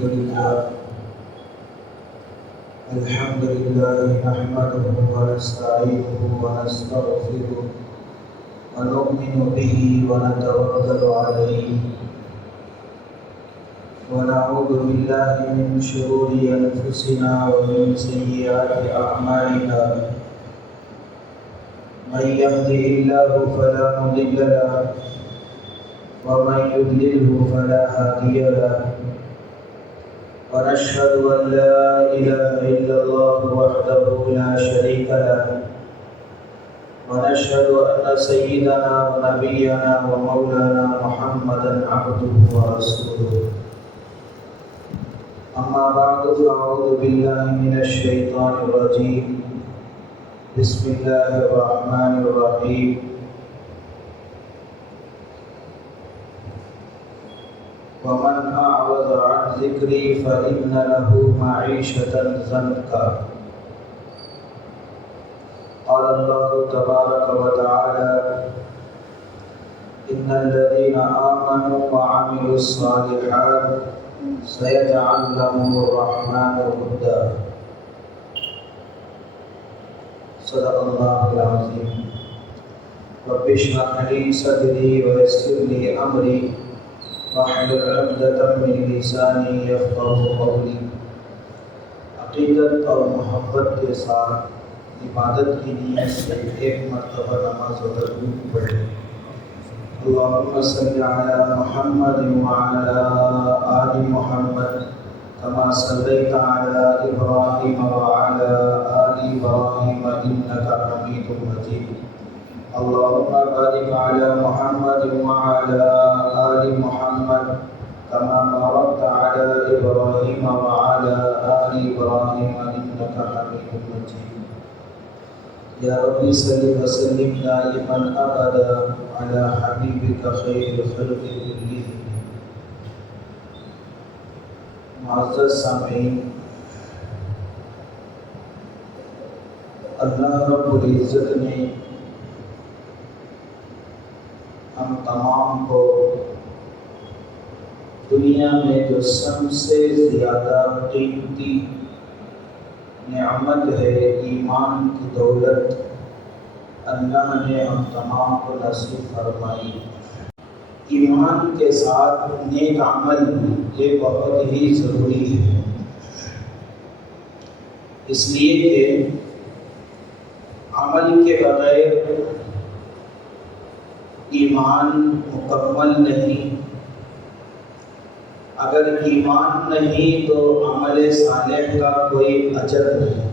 الحمد لله نحمده ونستعينه ونستغفره ونؤمن به ونتوكل عليه ونعوذ بالله من شرور أنفسنا ومن سيئات أعمالنا من يهده الله فلا مضل له ومن يضلله فلا هادي له ونشهد أن لا إله إلا الله وحده لا شريك له ونشهد أن سيدنا ونبينا ومولانا محمدا عبده ورسوله أما بعد فأعوذ بالله من الشيطان الرجيم بسم الله الرحمن الرحيم ومن أعرض عن ذكري فإن له معيشة ضنكا قال الله تبارك وتعالى إن الذين آمنوا وعملوا الصالحات سيجعل لهم الرحمن ودا صدق الله العظيم رب اشرح لي صدري ويسر لي أمري واحلل عقدة من لسانی یفقہوا قولی۔ عقیدت اور محبت کے ساتھ عبادت کی نیت سے ایک مرتبہ نماز و تربیت پڑھیں۔ اللہم صلی علی محمد وعلی آل محمد کما صلیت علی ابراہیم وعلی آل ابراہیم انک حمید مجید۔ اللهم بارك على محمد وعلى آل محمد كما باركت على إبراهيم وعلى آل إبراهيم إنك حميد مجيد يا رب صل وسلم دائما أبدا على حبيبك خير الخلق كلهم۔ معزز سامعین، اللہ رب العزت نے ہم تمام کو دنیا میں جو سب سے زیادہ قیمتی نعمت ہے ایمان کی دولت، اللہ نے ہم تمام کو نصیب فرمائی۔ ایمان کے ساتھ نیک عمل یہ بہت ہی ضروری ہے، اس لیے کہ عمل کے بغیر ایمان مکمل نہیں۔ اگر ایمان نہیں تو عمل صالح کا کوئی اجر نہیں۔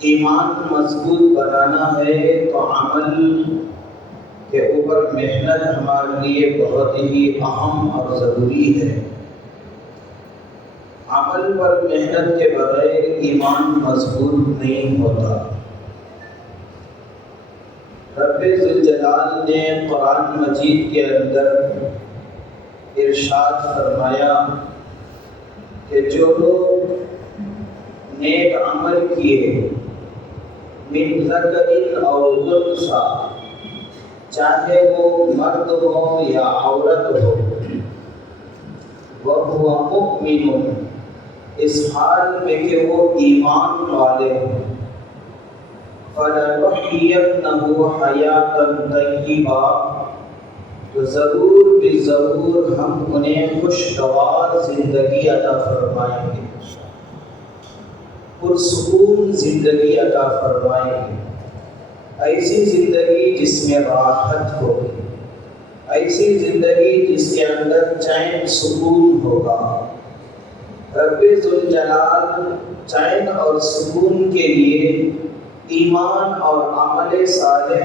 ایمان مضبوط بنانا ہے تو عمل کے اوپر محنت ہمارے لیے بہت ہی اہم اور ضروری ہے۔ عمل پر محنت کے بغیر ایمان مضبوط نہیں ہوتا۔ رب ذوالجلال نے قرآن مجید کے اندر ارشاد فرمایا کہ جو لوگ نیک عمل کیے من ذکر او انثی، چاہے وہ مرد ہو یا عورت ہو، وہو مؤمن، اس حال میں کہ وہ ایمان والے ہیں، فَلَنُحْيِيَنَّهُ حَيَاةً طَيِّبَةً، تو ضرور بضرور ہم انہیں خوشگوار زندگی عطا فرمائیں گے، پرسکون زندگی عطا فرمائیں گے، ایسی زندگی جس میں راحت ہوگی، ایسی زندگی جس کے اندر چین سکون ہوگا۔ رب ذوالجلال چین اور سکون کے لیے ایمان اور عمل صالح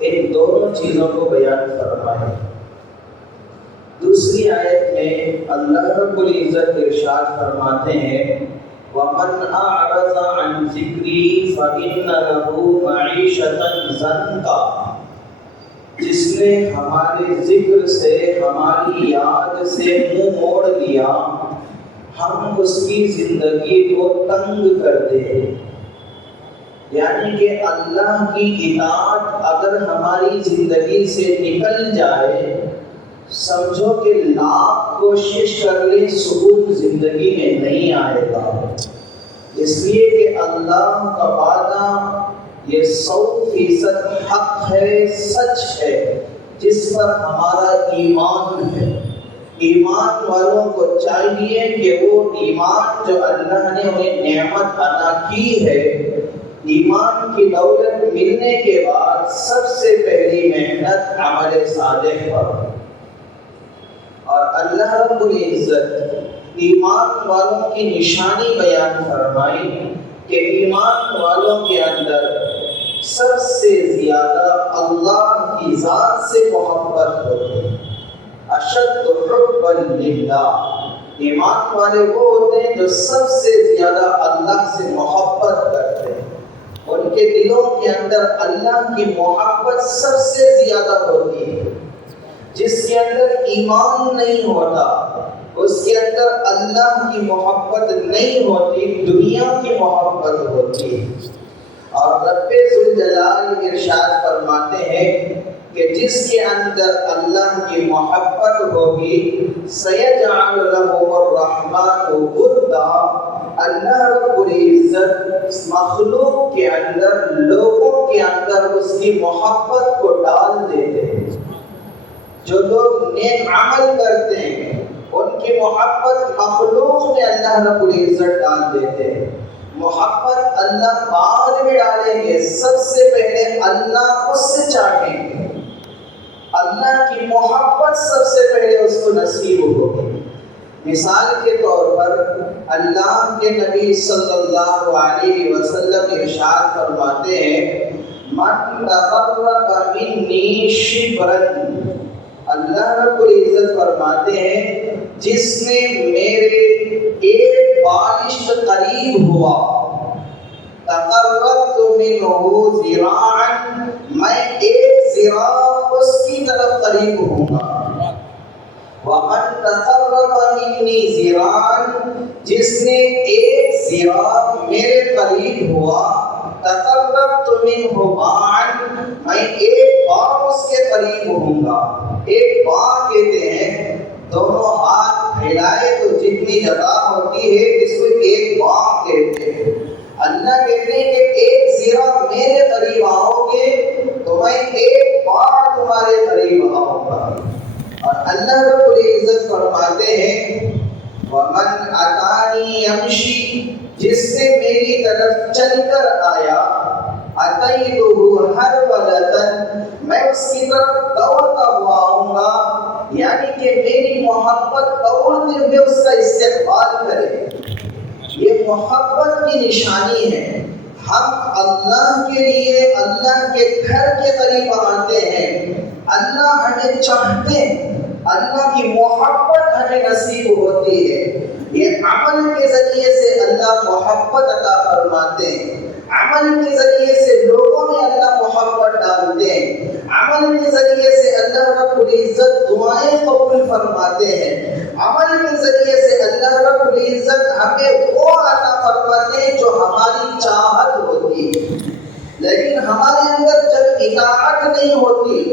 ان دونوں چیزوں کو بیان فرمائے۔ دوسری آیت میں اللہ رب العزت ارشاد فرماتے ہیں وَمَنْ أَعْرَضَ عَنْ ذِكْرِي فَإِنَّ لَهُ مَعِيشَةً ضَنْكًا، جس نے ہمارے ذکر سے، ہماری یاد سے منہ موڑ لیا، ہم اس کی زندگی کو تنگ کر دیں۔ یعنی کہ اللہ کی اطاعت اگر ہماری زندگی سے نکل جائے سمجھو کہ لاکھ کوشش کر لیں سکون زندگی میں نہیں آئے گا، اس لیے کہ اللہ کا وعدہ یہ 100% حق ہے، سچ ہے، جس پر ہمارا ایمان ہے۔ ایمان والوں کو چاہیے کہ وہ ایمان جو اللہ نے انہیں نعمت عطا کی ہے، ایمان کی دولت ملنے کے بعد سب سے پہلی محنت عمل صالح پر۔ اور اللہ رب العزت ایمان والوں کی نشانی بیان فرمائی کہ ایمان والوں کے اندر سب سے زیادہ اللہ کی ذات سے محبت ہوتی ہے۔ اشد حبا للہ، ایمان والے وہ ہوتے ہیں جو سب سے زیادہ اللہ سے محبت کرتے ہیں، ان کے دلوں کے اندر اللہ کی محبت سب سے زیادہ ہوتی ہے۔ جس کے اندر ایمان نہیں ہوتا، اس کے اندر اللہ کی محبت نہیں ہوتی، دنیا کی محبت ہوتی ہے۔ اور رب ذوالجلال ارشاد فرماتے ہیں کہ جس کے اندر اللہ کی محبت ہوگی سَيَجْعَلُ لَهُ الرَّحْمَنُ وُدًّا، اللہ رب العزت مخلوق کے اندر، لوگوں کے اندر اس کی محبت کو ڈال دیتے ہیں۔ جو لوگ نیک عمل کرتے ہیں ان کی محبت مخلوق میں اللہ رب العزت ڈال دیتے ہیں۔ محبت اللہ بعد میں ڈالیں گے، سب سے پہلے اللہ اس سے چاہیں گے، اللہ کی محبت سب سے پہلے اس کو نصیب ہوگی۔ مثال کے طور پر اللہ کے نبی صلی اللہ علیہ وسلم ارشاد فرماتے ہیں من تقرب منی شبرا، اللہ رب العزت فرماتے ہیں جس نے میرے ایک بالش قریب ہوا، تقربت منہ ذراعا، میں ایک ذراع اس کی طرف قریب ہوں گا۔ ومن تقرب منی ذراعا، جس نے ایک ذراع میرے قریب ہوا، تقربت منہ باعا، میں ایک باع اس کے قریب ہوں گا۔ ایک باع کہتے ہیں دونوں ہاتھ پھیلائے تو جتنی جگہ ہوتی ہے اس کو ایک باع کہتے ہیں۔ اللہ کہتے ہیں کہ ایک ذراع میرے قریب آؤ گے تو میں ایک باع تمہارے قریب آؤں گا۔ اور اللہ رب العزت فرماتے ہیں وَمَنْ أَتَانِي يَمْشِي، جس سے میری طرف چل کر آیا، أَتَيْتُهُ هَرْوَلَةً، میں اس کی طرف دوڑتا ہوا آؤں گا، یعنی کہ میری محبت دوڑتے ہوئے اس کا استقبال کرے۔ یہ محبت کی نشانی ہے۔ ہم اللہ کے لیے اللہ کے گھر کے قریب آتے ہیں، اللہ ہمیں چاہتے ہیں، اللہ کی محبت ہمیں نصیب ہوتی ہے۔ یہ عمل کے ذریعے سے اللہ محبت عطا فرماتے ہیں، عمل کے ذریعے سے لوگوں میں اللہ محبت ڈالتے ہیں، عمل کے ذریعے سے اللہ رب العزت دعائیں قبول فرماتے ہیں، عمل کے ذریعے سے اللہ رب العزت ہمیں وہ عطا فرماتے ہیں جو ہماری چاہت ہوتی ہے۔ لیکن ہمارے اندر جب اطاعت نہیں ہوتی،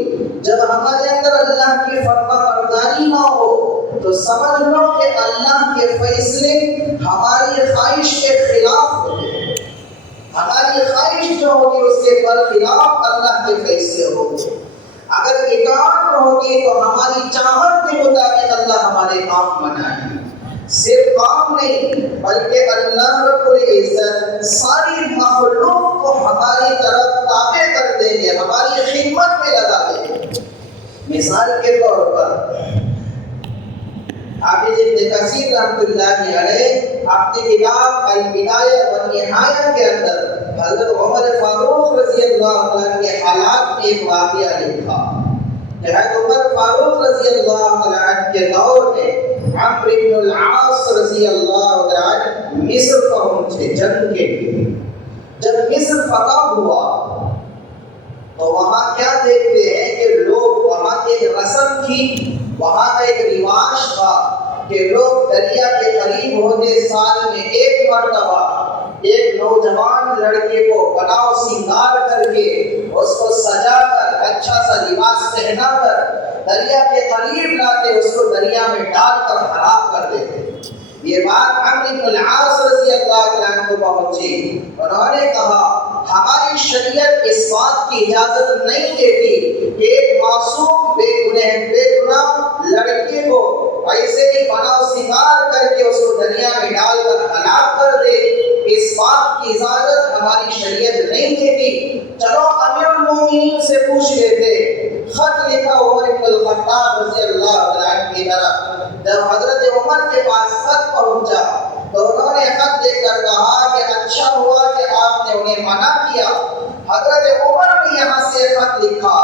جب ہمارے اندر اللہ کی فرما برداری نہ ہو، تو سمجھ لو کہ اللہ کے فیصلے ہماری خواہش کے خلاف ہوتے ہیں۔ ہماری خواہش جو ہوگی اس کے برخلاف اللہ کے فیصلے ہوگے۔ اگر اطاعت ہوگی تو ہماری چاہت کے مطابق اللہ ہمارے کام بنائیں گے۔ صرف کام نہیں بلکہ اللہ رب العزت ساری مخلوق کو ہماری طرف تابع کر دیں گے، ہماری خدمت میں لگا دیں گے۔ مثال کے طور پر حافظ ابن کثیر رحمۃ اللہ علیہ اپنی کتاب البدایہ والنہایہ کے اندر حضرت عمر فاروق رضی اللہ عنہ کے حالات میں ایک واقعہ لکھا کہ حضرت عمر فاروق رضی اللہ عنہ کے دور میں عمرو بن العاص رضی اللہ عنہ مصر پہنچے جنگ کے لیے۔ جب مصر فتح ہوا تو وہاں کیا دیکھتے ہیں کہ لوگ، وہاں کی ایک رسم تھی، وہاں کا ایک رواج تھا کہ لوگ دریا کے قریب ہوتے سال میں ایک مرتبہ ایک نوجوان لڑکے کو بناؤ سنگار کر کے اس کو سجا کر اچھا سا لباس پہنا کر دریا کے قریب لاتے اس کو دریا میں ڈال کر ہلاک کر دیتے۔ یہ بات عمرو بن العاص رضی اللہ عنہ کو پہنچی، انہوں نے کہا ہماری شریعت اس بات کی اجازت نہیں دیتی کہ ایک معصوم بے گناہ لڑکے کو ایسے ہی بناؤ سنگار کر کے اس کو دریا میں ڈال کر ہلاک کر دے، اس بات کی اجازت ہماری شریعت نہیں دیتی۔ چلو امیر المومنین سے پوچھ لیتے۔ خط لکھا عمر بن الخطاب رضی اللہ عنہ کی طرف۔ جب حضرت عمر کے پاس خط پہنچا تو انہوں نے خط دے کر کہا کہ اچھا ہوا کہ آپ نے انہیں منع کیا۔ حضرت عمر نے یہاں سے خط لکھا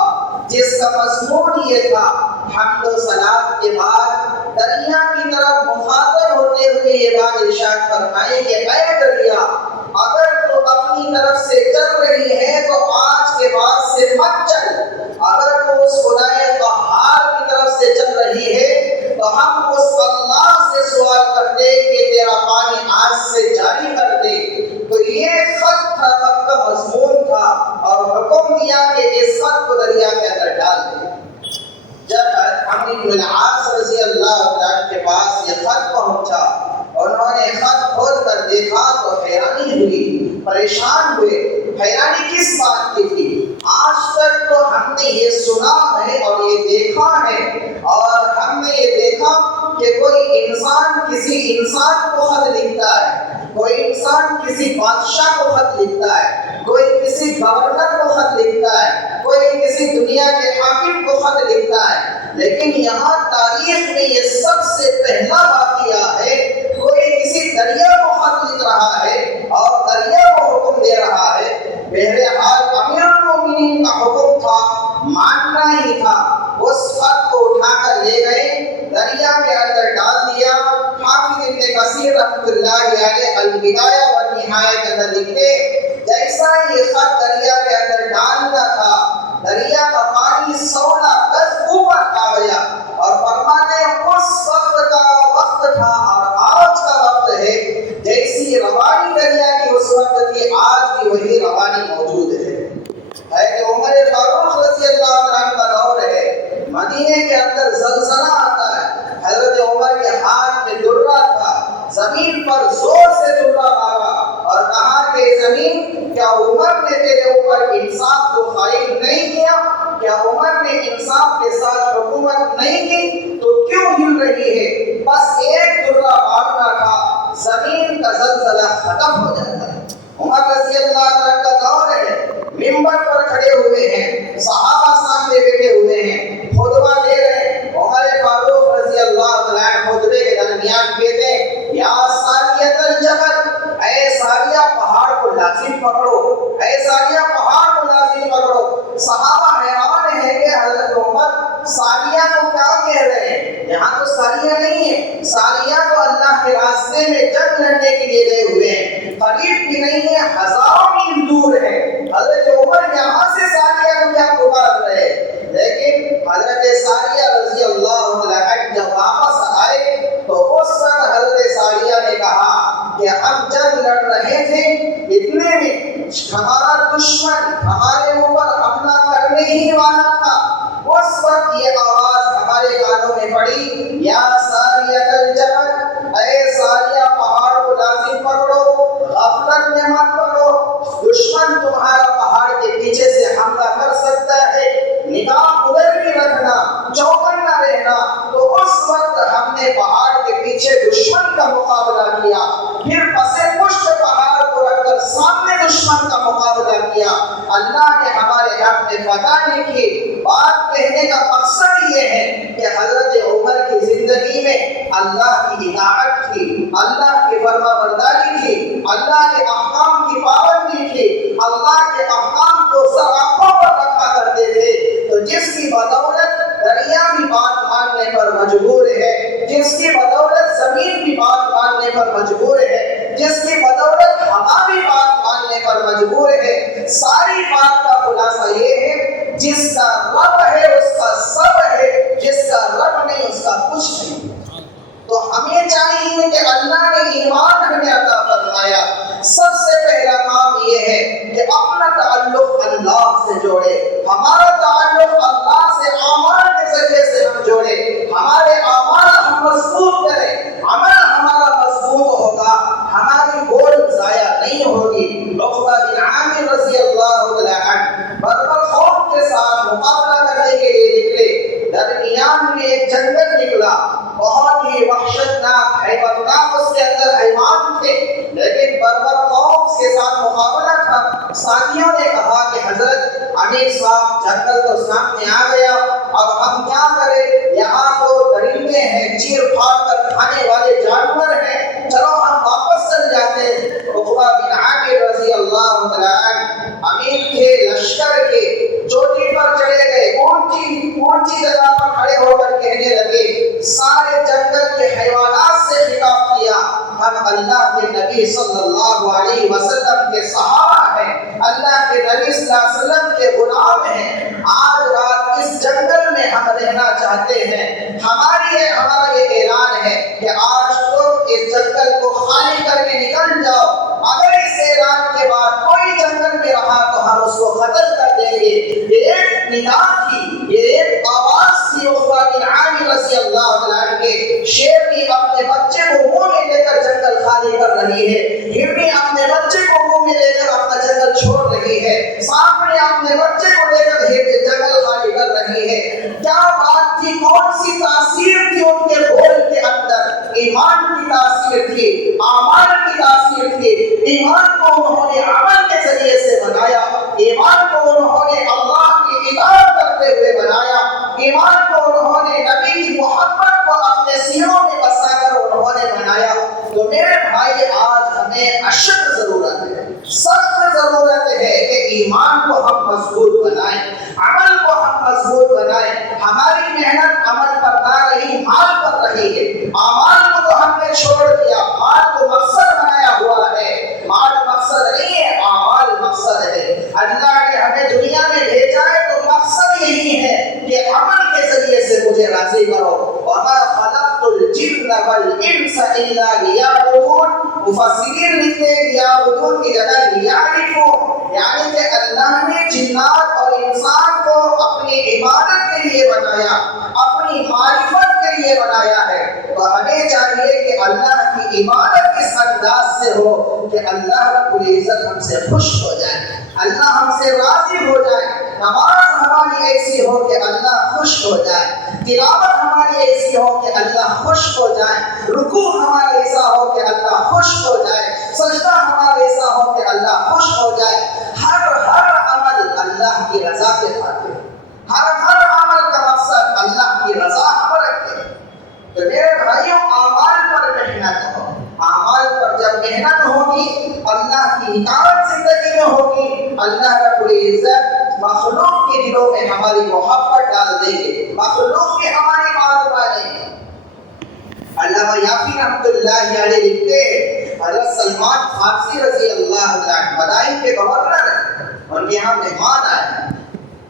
جس کا مضمون یہ تھا، حمد و ثناء کے بعد دریا کی طرف مخاطب ہوتے ہوئے یہ بات ارشاد فرمائے کہ اے دریا، اگر تو اپنی طرف سے چل رہی ہے تو آج کے بعد سے مت چل، اگر تو اس خدائے قہار کی طرف سے چل رہی ہے تو ہم اس اللہ سے سوال کرتے کہ تیرا پانی آج سے جاری کر دے۔ تو یہ خط تھا، خط کا مضمون تھا، اور حکم دیا کہ اس خط کو دریا کے اندر ڈال دے۔ جب عمرو بن العاص رضی اللہ عنہ کے پاس یہ خط پہنچا، انہوں نے خط کھول کر دیکھا تو حیرانی ہوئی، پریشان ہوئے۔ حیرانی کس بات کی تھی؟ آج تک تو ہم نے یہ سنا ہے اور یہ دیکھا ہے، اور ہم نے یہ دیکھا کہ کوئی انسان کسی انسان کو خط لکھتا ہے، کوئی انسان کسی بادشاہ کو خط لکھتا ہے، کوئی کسی گورنر کو خط لکھتا ہے، کوئی کسی دنیا کے حاکم کو خط لکھتا ہے، لیکن یہاں تاریخ میں یہ سب سے پہلا واقعہ ہے، کوئی کسی دریا کو خط لکھ رہا ہے اور دریا کو حکم دے رہا ہے۔ بہرحال امیر المومنین کا حکم تھا، ماننا ہی تھا۔ اس خط کو اٹھا کر لے گئے، دریا کے اندر ڈال دیا۔ حافظ ابن کثیر رحمۃ اللہ علیہ البدایہ والنہایہ کے اندر لکھتے، جیسا یہ خط دریا کے اندر ڈالنا تھا، دریا کا پانی 16 گز اوپر آ گیا، اور فرماتے اس وقت کا وقت تھا اور آج کا وقت ہے، جیسی روانی دریا کی اس وقت تھی آج بھی وہی روانی موجود ہے۔ حضرت عمر فاروق رضی اللہ عنہ کا دور ہے، مدینے کے اندر زلزلہ آتا ہے، حضرت عمر کے ہاتھ میں درہ تھا، زمین پر زور سے درہ مارا اور کہا کہ زمین، کیا عمر نے تیرے اوپر انصاف کو قائم نہیں کیا؟ کیا عمر نے انصاف کے ساتھ حکومت نہیں کی؟ تو کیوں ہل رہی ہے؟ بس ایک درہ مارنا تھا، زمین کا زلزلہ ختم ہو جاتا ہے۔ عمر رضی اللہ عنہ کا دور ہے، منبر پر کھڑے ہوئے ہیں، صحابہ سامنے بیٹھے ہوئے ہیں، خطبہ دے رہے ہیں۔ عمر فاروق رضی اللہ عنہ خطبے کے درمیان کہتے ہیں، یا ساریۃ الجبل، اے ساریہ پہاڑ کو لازم پکڑو، اے ساریہ پہاڑ کو لازم پکڑو۔ صحابہ حیران ہیں کہ حضرت عمر ساریہ کو کیا کہہ رہے ہیں؟ یہاں تو ساریہ نہیں ہے، ساریہ تو اللہ کے راستے میں جنگ لڑنے کے لیے گئے ہوئے ہیں، قریب بھی نہیں ہے، ہزاروں میل دور ہے۔ حضرت عمر یہاں سے ساریہ کو کیا پکار رہے؟ لیکن حضرت ساریہ رضی اللہ عنہ جب واپس آئے تو اس وقت حضرت ساریہ نے کہا کہ ہم جنگ لڑ رہے تھے، اتنے میں ہمارا دشمن ہمارے اوپر حملہ کرنے ہی والا تھا۔ اس وقت یہ آواز ہمارے کانوں میں پڑی، یا ساریۃ الجبل، اے ساریہ پہاڑ کو لازم پکڑو، غفلت میں مت پڑو، دشمن تمہارا پہاڑ کے پیچھے سے حملہ کر سکتا ہے، نگاہ ادھر بھی رکھنا، چوکنا رہنا۔ تو اس وقت ہم نے پہاڑ کے پیچھے دشمن کا مقابلہ کیا، پھر پسے پشت پہاڑ کو رکھ کر سامنے دشمن کا مقابلہ کیا، اللہ نے ہمارے حق میں فتح لکھی۔ بات کہنے کا مقصد یہ ہے کہ حضرت عمر کی زندگی میں اللہ کی اطاعت تھی، اللہ کی فرما برداری تھی، اللہ کے احکام کی پابندی تھی، اللہ کے احکام کو سر آنکھوں پر رکھا کرتے تھے۔ تو جس کی بدولت دریا بھی بات ماننے پر مجبور ہے، جس کی بدولت زمین بھی بات ماننے پر مجبور ہے، جس کی بدولت ہوا بھی بات ماننے پر مجبور ہے، ساری بات کا خلاصہ یہ ہے، جس کا رب ہے اس کا سب ہے، جس کا رب نہیں اس کا کچھ نہیں۔ تو ہمیں چاہیے کہ اللہ نے ایمان ہمیں عطا فرمایا، سب سے جوڑے، ہمارا تعلق اللہ سے اعمال کے ذریعے سے ہم جوڑے، ہمارے اعمال ہم مضبوط کریں، عمل ہمارا مضبوط ہوگا، ہماری گول ضائع نہیں ہوگی۔ عقبہ بن عامر رضی اللہ عنہ بربر خوف کے ساتھ مقابلہ کرنے کے لیے نکلے، درمیان میں ایک جنگل نکلا، بہت ہی وحشتناک حیوانات اس کے اندر حیوان تھے، لیکن بربر خوف کے ساتھ مقابلہ تھا۔ ساتھیوں نے کہا کہ حضرت امیر صاحب جنگل تو سامنے آ گیا، اب ہم کیا کریں، یہاں تو درندے ہیں، چیر پھاڑ کر کھانے والے جانور ہیں، چلو ہم واپس چل جاتے ہیں۔ عقبہ بن عامر رضی اللہ عنہ امیر کے لشکر کے چوٹی پر چڑھے گئے، اونچی جگہ پر کھڑے ہو کر کہنے لگے، سارے جنگل کے حیوانات سے خطاب کیا، ہم اللہ کے نبی صلی اللہ علیہ وسلم کے صحابہ ہیں، اللہ کے نبی صلی اللہ علیہ وسلم کے غلام ہیں، آج رات اس جنگل میں ہم رہنا چاہتے ہیں، ہمارا یہ اعلان ہے کہ آج تم اس جنگل کو خالی کر کے نکل جاؤ، اگر اس اعلان کے بعد کوئی جنگل میں رہا تو ہم اس کو قتل کر دیں گے۔ یہ ایک ندا تھی، یہ ایک آواز تھی عقبہ بن عامر رضی اللہ عنہ کے۔ شیرنی اپنے بچے کو منہ میں لے کر جنگل خالی کر رہی ہے، ہرنی اپنے بچے کو منہ میں لے کر اپنا جنگل چھوڑ رہی ہے، سانپ نے اپنے بچے کو لے کر جنگل خالی کر رہی ہے۔ کیا بات تھی، کون سی تاثیر تھی ان کے بول کے اندر؟ ایمان کی تاثیر تھی، اعمال کی تاثیر تھی۔ ایمان کو انہوں نے عمل کے ذریعے سے بنایا، ایمان کو انہوں نے اللہ کی اطاعت کرتے ہوئے بنایا، ایمان کو انہوں نے نبی کی محبت کو اپنے سینوں میں بسا کر انہوں نے بنایا۔ تو میرے بھائی، آج ہمیں اشد ضرورت ہے، سخت ضرورت ہے کہ ایمان کو ہم مضبوط بنائیں، عمل کو ہم مضبوط بنائیں۔ ہماری محنت عمل پر نہ رہی، مال پر رہی ہے، اعمال کو تو ہم نے چھوڑ دیا، مال کو مقصد بنایا ہوا ہے۔ مال مقصد نہیں ہے، اعمال مقصد ہے۔ اللہ نے ہمیں دنیا میں بھیجا ہے تو مقصد یہی ہے کہ عمل کے ذریعے سے مجھے راضی کرو۔ وَمَا خَلَقْتُ الْجِنَّ وَالْإِنسَ إِلَّا لِيَعْبُدُونِ۔ مفسرین لکھتے ہیں لیعبدون کی جگہ لیعرفون، یعنی کہ اللہ نے جنات اور انسان کو اپنی عبادت کے لیے بنایا، اپنی معرفت کے لیے بنایا ہے۔ تو ہمیں چاہیے کہ اللہ کی عبادت اس انداز سے ہو کہ اللہ رب العزت ہم سے خوش ہو جائے، اللہ ہم سے راضی ہو جائے۔ نماز ہماری ایسی ہو کہ اللہ خوش ہو جائے، تلاوت ہماری ایسی ہو کہ اللہ خوش ہو جائے، رکوع ہمارا ایسا ہو کہ اللہ خوش ہو جائے، سجدہ ہمارا ایسا ہو کہ اللہ خوش ہو جائے۔ ہر عمل اللہ کی رضا کے خاطر، ہر عمل کا مقصد اللہ کی رضا ہم رکھے۔ تو میرے بھائیوں، اعمال پر محنت ہو، اعمال پر جب محنت ہوگی، اللہ کی اطاعت زندگی میں ہوگی، اللہ رب العزت مخلوق کے دلوں میں ہماری محبت ڈال دیں گے، مخلوق بھی ہماری بات مانیں گے۔ علامہ یافی رحمۃ اللہ علیہ لکھتے ہیں، حضرت سلمان فارسی رضی اللہ عنہ مدائن کے گورنر ہیں، ان کے یہاں مہمان آئے،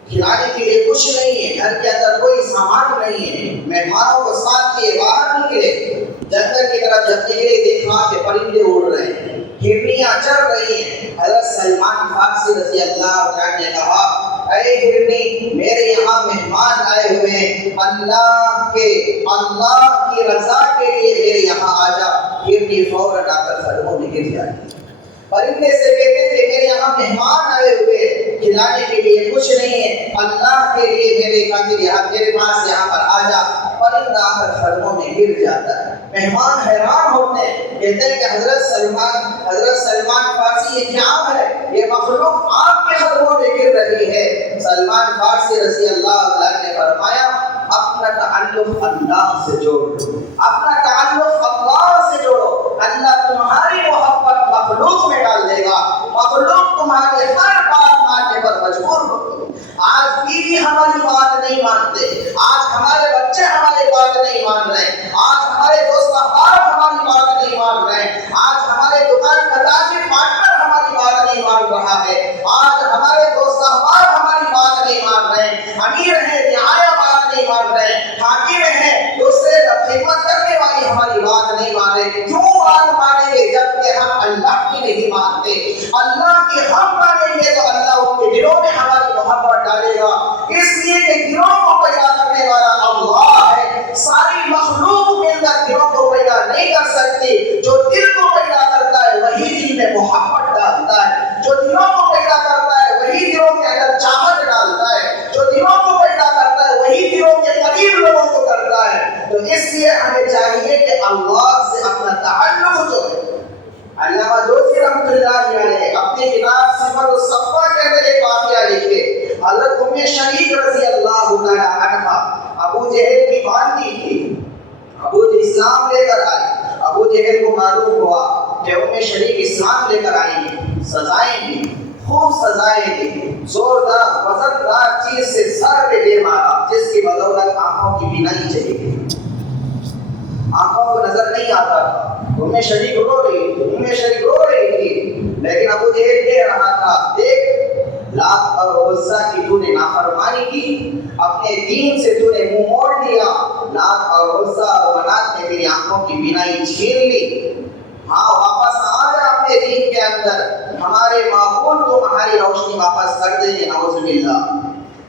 کھلانے کے لیے کچھ نہیں ہے، گھر کے اندر کوئی سامان نہیں ہے، مہمانوں کو ساتھ لیے باہر نکلے، جنگل کی طرف جب نکلے دیکھا کہ پرندے اڑ رہے ہیں، ہرنیاں چڑھ رہی ہیں۔ حضرت سلمان فارسی رضی اللہ عنہ نے کہا، اے ہرنی، میرے یہاں مہمان آئے ہوئے ہیں، اللہ کی رضا کے لیے میرے یہاں آ جا۔ ہرنی فوراً آ کر قدموں میں گر جاتی، پرندے سے کہتے کہ میرے یہاں مہمان آئے ہوئے، کھلانے کے لیے کچھ نہیں ہے، اللہ کے لیے میرے خاطر یہاں میرے پاس یہاں پر آ جا۔ پرندہ آ کر قدموں میں گر جاتا ہے، مہمان حیران ہوتے ہیں، کہتے ہیں کہ حضرت سلمان فارسی، یہ کیا ہے؟ یہ مخلوق آپ کے قدموں میں گر رہی ہے۔ سلمان فارسی رضی اللہ عنہ نے فرمایا، اپنا تعلق اللہ سے جوڑو، اپنا تعلق اللہ سے جوڑو، اللہ تمہاری محبت مخلوق میں ڈال دے گا، مخلوق تمہارے ہر بات ماننے پر مجبور ہوگی۔ آج بیوی ہماری بات نہیں مانتے، آج ہمارے بچے ہماری بات نہیں مان رہے، آج ہمارے دوست احباب ہماری بات نہیں مان رہے، آج ہمارے دکان کا تاجر پارٹنر ہماری بات نہیں مان رہا ہے، آج ہمارے دوست احباب ہماری بات نہیں مان رہے، امیر ہیں رعایا بات نہیں مان رہے، حاکم ہیں دوسرے خدمت کرنے والی ہماری بات نہیں مان رہے۔ کیوں بات مانیں گے جبکہ ہم اللہ کی نہیں مانتے؟ اللہ کی ہم مانیں گے تو اللہ ان کے دلوں میں ہماری محبت اس لیے ہمیں چاہیے کہ اللہ سے اپنا تعلق جو ہے، علامہ جوزی رحمۃ اللہ علیہ اپنی کتاب صفت الصفوہ کے اندر ایک واقعہ لکھے، حضرت ام شریک رضی اللہ تعالی عنہا ابو جہل کی باندھی تھی، ابو جہل اسلام لے کر آئی، ابو جہل کو معلوم ہوا کہ ام شریک اسلام لے کر آئی ہیں، سزائیں دی، خوب سزائیں دی، زوردار وزندار چیز سے سر پہ دے مارا، جس کی بدولت آنکھوں کی بینائی چلی گئی، آنکھوں کو نظر نہیں آتا تھا۔ ام شریک رو رہی تھی، لیکن ابو جہل کہہ رہا تھا، دیکھ لات اور عزا کی تو نے نافرمانی کی، اپنے دین سے تو نے منہ موڑ لیا، لات اور عزا اور منات نے تیری آنکھوں کی بینائی چھین لی، ہاں واپس آ جا اپنے دین کے اندر، ہمارے معبود تمہاری روشنی واپس کر دیں گے، نعوذ باللہ۔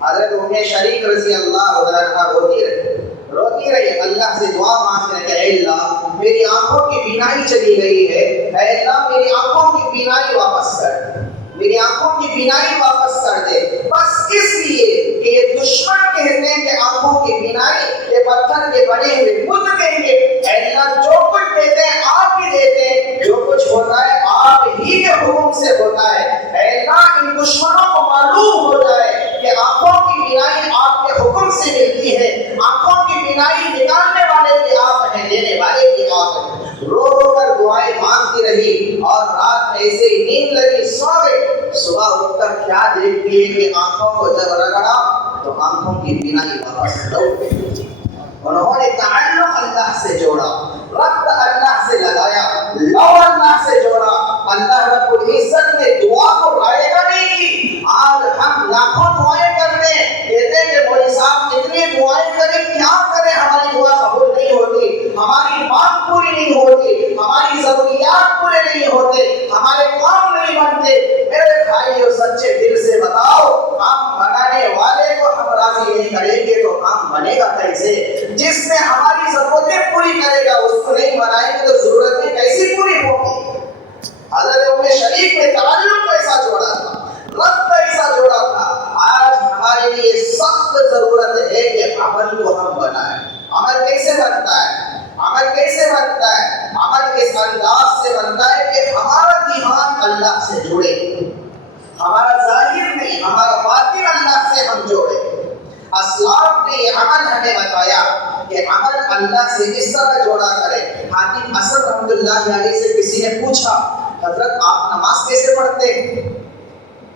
حضرت ام شریک رضی اللہ عنہا روتی رہی، اللہ سے دعا مانگنے کہ اے اللہ میری آنکھوں کی بینائی چلی گئی ہے، اے اللہ میری آنکھوں کی بینائی واپس کر دے، میری آنکھوں کی بینائی واپس کر دے، بس اس لیے کہ یہ دشمن کہتے ہیں کہ آنکھوں کی بینائی یہ پتھر کے بنے ہوئے بت دیں گے، اے اللہ جو کچھ دیتے ہیں آپ ہی دیتے ہیں، جو کچھ ہوتا ہے آپ ہی کے حکم سے ہوتا ہے، اے اللہ ان دشمنوں کو معلوم ہو جائے کہ آنکھوں کی بینائی آپ کے حکم سے ملتی ہے، آنکھوں کی بینائی نکالنے والے بھی آپ ہیں، دینے والے بھی آپ ہیں۔ رو کر دعائیں مانگتی رہی اور رات میں ایسے ہی نیند لگی، سو گئی، صبح اٹھ کر کیا دیکھتی ہے کہ آنکھوں کو جب رگڑا تو آنکھوں کی بینائی واپس لوٹ گئی۔ انہوں نے تعلق اللہ سے جوڑا، ربط اللہ سے لگایا، لو اللہ سے جوڑا، اللہ رب العزت نے دعا کو رائے گا نہیں کی۔ آج ہم لاکھوں دعائیں کرتے ہیں، کہتے ہیں کہ مولوی صاحب کتنی دعائیں کریں، کیا کریں، ہماری دعا قبول نہیں ہوتی، ہماری بات پوری نہیں ہوتی، ہماری ضروریات پورے نہیں ہوتے، ہمارے کام نہیں بنتے۔ میرے بھائیو سچے دل سے بتاؤ، کام بنانے والے کو ہم راضی نہیں کریں گے تو کام بنے گا کیسے؟ جس نے ہماری ضرورتیں پوری کرے گا اس کو نہیں بنائیں گے تو ضرورتیں کیسی پوری ہوگی؟ حضرت ام شریک نے تعلق ایسا جوڑا تھا، ربط ایسا جوڑا تھا۔ آج ہمارے لیے سخت ضرورت ہے کہ عمل کو ہم بنائیں۔ عمل کیسے بنتا ہے؟ عمل کیسے بنتا ہے؟ عمل اس انداز سے بنتا ہے کہ ہمارا ایمان اللہ سے جڑے، ہمارا ظاہر نہیں ہمارا باطن اللہ سے ہم جوڑے۔ اسلاف نے یہ عمل ہمیں بتایا کہ عمل اللہ سے اس طرح جوڑا کرے۔ حاتم اسد رحمۃ اللہ علیہ سے کسی نے پوچھا، حضرت آپ نماز کیسے پڑھتے ہیں؟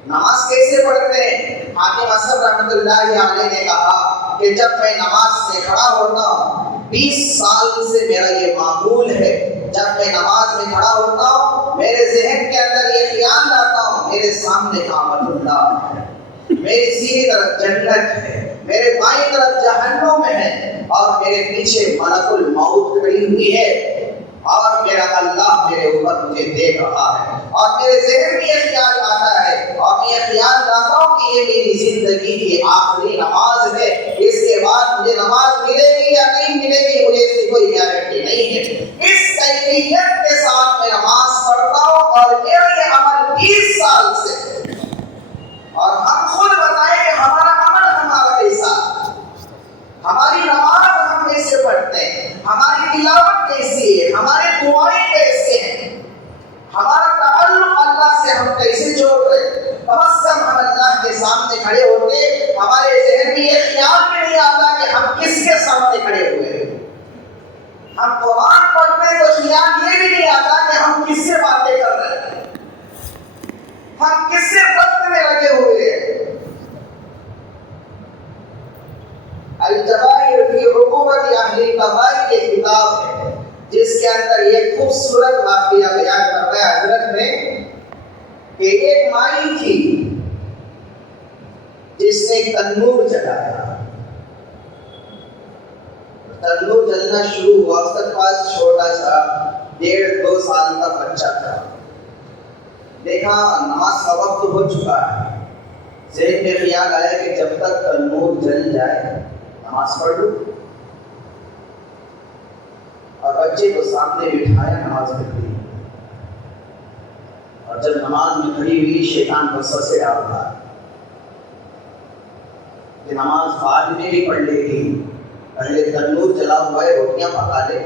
نماز کیسے پڑھتے ہیں؟ حاتم اسد رحمۃ اللہ علیہ نے کہا کہ جب میں نماز میں کھڑا ہوتا ہوں، 20 سال سے میرا یہ معمول ہے، جب میں نماز میں کھڑا ہوتا ہوں میرے ذہن کے اندر یہ خیال لاتا ہوں میرے سامنے کعبۃ اللہ ہے، میری سیدھی طرف جنت ہے، میرے بائیں طرف جہنم ہے، اور میرے پیچھے ملک الموت کھڑی ہوئی ہے، اور میرا اللہ میرے اوپر مجھے دیکھ رہا ہے، اور میرے ذہن میں یہ خیال آتا ہے، اور میں یہ خیال لاتا ہوں کہ یہ میری زندگی کی آخری نماز ہے، اس کے بعد مجھے نماز ملے گی یا نہیں ملے گی مجھے اس کی کوئی گارنٹی نہیں ہے۔ اس کیفیت کے ساتھ میں نماز پڑھتا ہوں، اور میرا یہ عمل 20 سال سے، اور ہم خود بتائیں کہ ہمارا عمل ہمارا کیسا، ہماری نماز ہم کیسے پڑھتے ہیں، ہماری تلاوت کیسی ہے، ہمارے دعائیں کیسے ہیں، ہمارا تعلق اللہ سے ہم کیسے جوڑ رہے ہیں۔ کم از کم ہم اللہ کے سامنے کھڑے ہوتے ہمارے ذہن میں یہ خیال بھی نہیں آتا کہ ہم کس کے سامنے کھڑے ہوئے ہیں۔ ہم قرآن پڑھتے تو خیال یہ بھی نہیں آتا کہ ہم کس سے باتیں کر رہے ہیں، ہم کس سے وقت میں لگے ہوئے ہیں۔ الجواہر فی عقوبۃ اہل الکبائر یہ کتاب ہے جس کے اندر یہ خوبصورت واقعہ بیان کر رہا ہے حضرت نے کہ ایک مائی تھی جس نے تنور جلایا، تنور جلنا شروع ہوا، اس کے پاس چھوٹا سا 1.5-2 سال کا بچہ تھا، دیکھا نماز کا وقت ہو چکا ہے، ذہن میں خیال آیا کہ جب تک تنور جل جائے نماز پڑھ لوں، اور بچے کو سامنے بٹھایا، نماز پڑھ لی، اور جب نماز میں کھڑی ہوئی شیطان وسوسے ڈالتا کہ نماز بعد میں بھی پڑھ لے گی، پہلے تندور جلا ہوا ہے، روٹیاں پکا لے،